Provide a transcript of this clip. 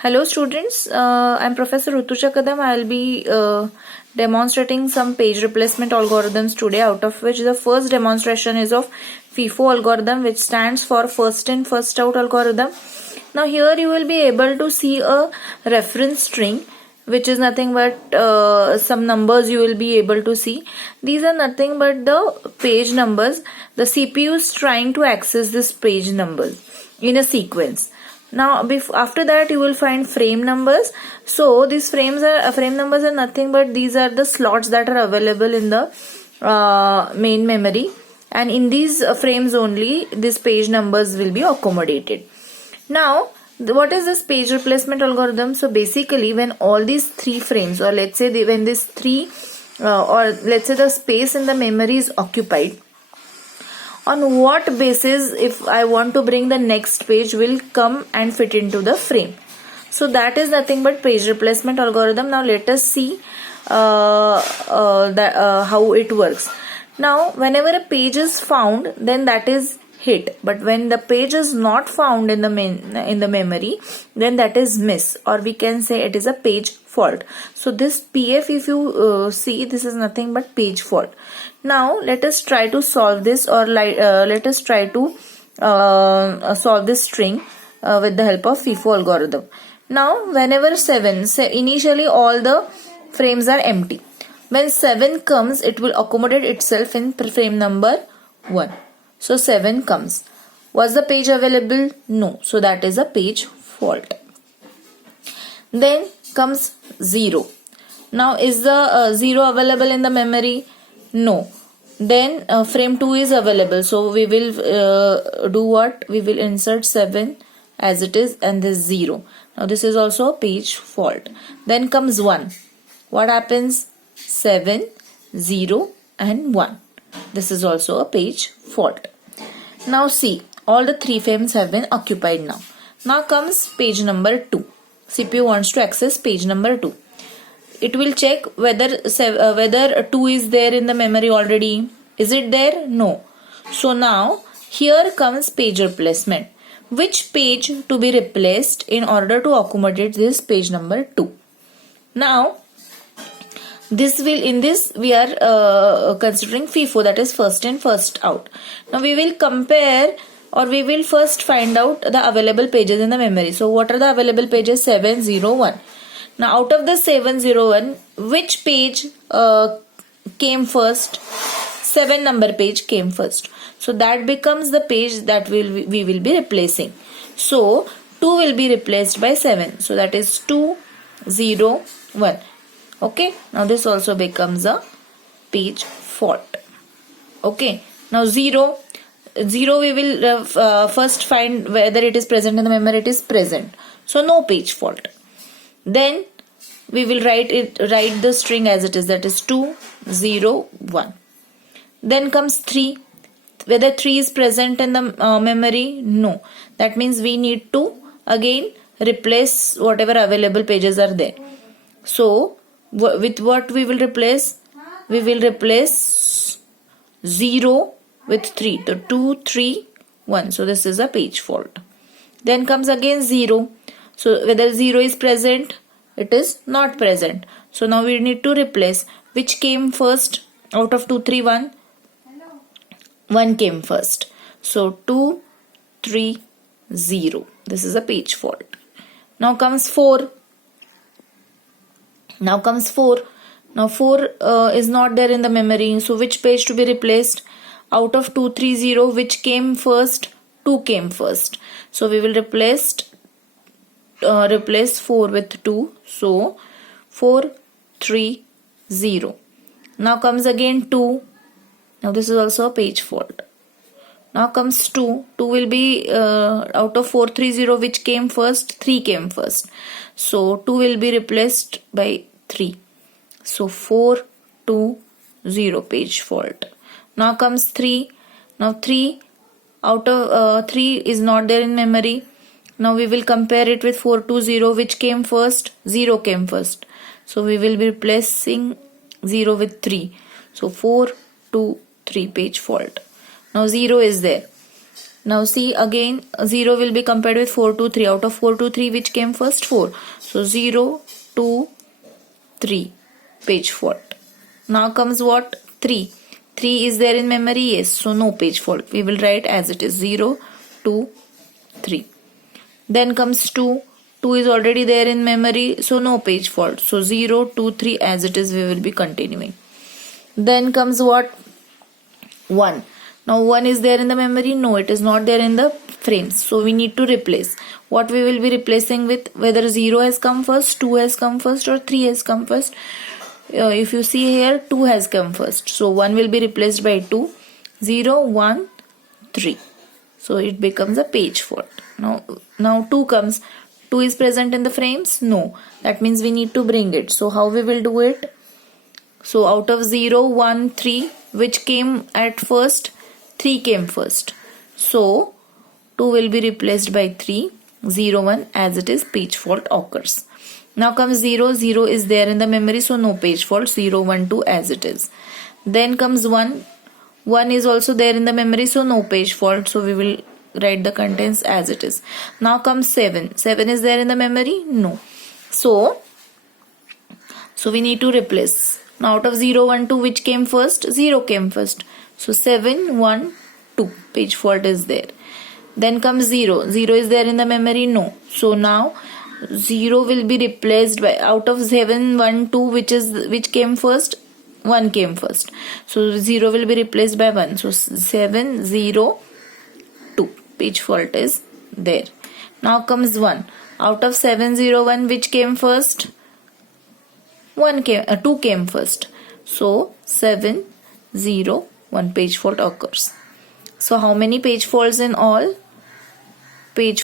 Hello students, I'm Professor Rutusha Kadam. I'll be demonstrating some page replacement algorithms today, out of which the first demonstration is of FIFO algorithm, which stands for first in first out algorithm. Now here you will be able to see a reference string, which is nothing but some numbers you will be able to see. These are nothing but the page numbers. The CPU is trying to access this page numbers in a sequence. Now after that you will find frame numbers. So these frame numbers are nothing but these are the slots that are available in the main memory, and in these frames only these page numbers will be accommodated. Now what is this page replacement algorithm? So basically when all these three frames, or let's say when these three or let's say the space in the memory is occupied, on what basis if I want to bring the next page will come and fit into the frame. So that is nothing but page replacement algorithm. Now let us see how it works. Now whenever a page is found, then that is hit, but when the page is not found in the memory, then that is miss, or we can say it is a page fault. So this PF, if you see, this is nothing but page fault. Now let us try to solve this, or let us try to solve this string with the help of FIFO algorithm. Now whenever 7, initially all the frames are empty. When 7 comes, it will accommodate itself in frame number 1. So 7 comes. Was the page available? No. So that is a page fault. Then comes 0. Now is the 0 available in the memory? No. Then frame 2 is available. So we will do what? We will insert 7 as it is and this 0. Now this is also a page fault. Then comes 1. What happens? 7, 0 and 1. This is also a page fault. Now see, all the three frames have been occupied now. Now comes page number 2. CPU wants to access page number 2. It will check whether 2 is there in the memory already. Is it there? No. So now here comes page replacement. Which page to be replaced in order to accommodate this page number 2? Now in this we are considering FIFO, that is first in first out. Now we will compare, or we will first find out the available pages in the memory. So what are the available pages? 701. Now out of the 701, which page came first? 7 number page came first. So that becomes the page that we will be replacing. So 2 will be replaced by 7. So that is 201. Okay, now this also becomes a page fault. Okay, now 0 we will first find whether it is present in the memory. It is present, so no page fault. Then we will write the string as it is, that is 201. Then comes 3. Whether 3 is present in the memory? No. That means we need to again replace whatever available pages are there. So with what we will replace? We will replace 0 with 3. So 2, 3, 1. So this is a page fault. Then comes again 0. So whether 0 is present? It is not present. So now we need to replace. Which came first? Out of 2, 3, 1? 1 came first. So 2, 3, 0. This is a page fault. Now comes 4. Now 4 is not there in the memory. So which page to be replaced? Out of 2, 3, 0, which came first? 2 came first. So we will replace 4 with 2. So 4, 3, 0. Now comes again 2. Now this is also a page fault. Now comes 2. 2 will be out of 4, 3, 0, which came first? 3 came first. So 2 will be replaced by 3. So 4, 2, 0, page fault. Now comes 3. Now 3 out of 3 is not there in memory. Now we will compare it with 4, 2, 0, which came first? 0 came first. So we will be replacing 0 with 3. So 4, 2, 3, page fault. Now 0 is there. Now see again 0 will be compared with 4, 2, 3. Out of 4, 2, 3 which came first? 4. So 0, 2, 3 page fault. Now comes what? 3. 3 is there in memory? Yes. So no page fault. We will write as it is 0, 2, 3. Then comes 2. 2 is already there in memory, so no page fault. So 0, 2, 3 as it is we will be continuing. Then comes what? 1. Now 1 is there in the memory? No, it is not there in the frames. So we need to replace. What we will be replacing with? Whether 0 has come first, 2 has come first, or 3 has come first. If you see here, 2 has come first. So 1 will be replaced by 2. 0, 1, 3. So it becomes a page fault. Now 2 comes. 2 is present in the frames? No. That means we need to bring it. So how we will do it? So out of 0, 1, 3, which came at first? 3 came first. So 2 will be replaced by 3. 0, 1 as it is, page fault occurs. Now comes 0. 0 is there in the memory, so no page fault. 0, 1, 2 as it is. Then comes 1. 1 is also there in the memory, so no page fault. So we will write the contents as it is. Now comes 7. 7 is there in the memory? No. So we need to replace. Now out of 0, 1, 2 which came first? 0 came first. So 7, 1, 2 page fault is there. Then comes 0. 0 is there in the memory? No. So now 0 will be replaced by, out of 7, 1, 2 which came first? 1 came first. So 0 will be replaced by 1. So 7, 0, 2 page fault is there. Now comes 1. Out of 7, 0, 1 which came first? 2 came first. So 7, 0, 1 page fault occurs. So how many page faults in all? Page